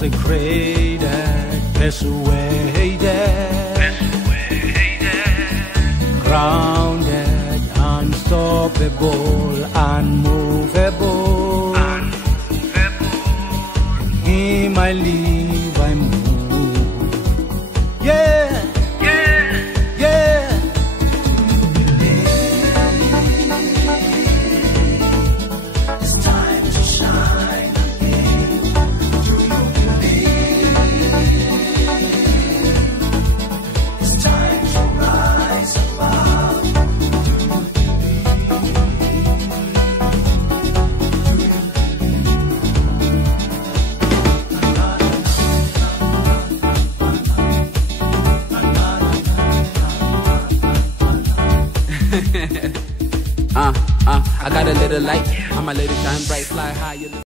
consecrated, persuaded, grounded, unstoppable, unmovable. In Him I live, I move. Yeah, yeah, yeah. It's time to shine again. Do you believe? It's time to rise above. I got a little light, I'ma let it shine bright, fly high.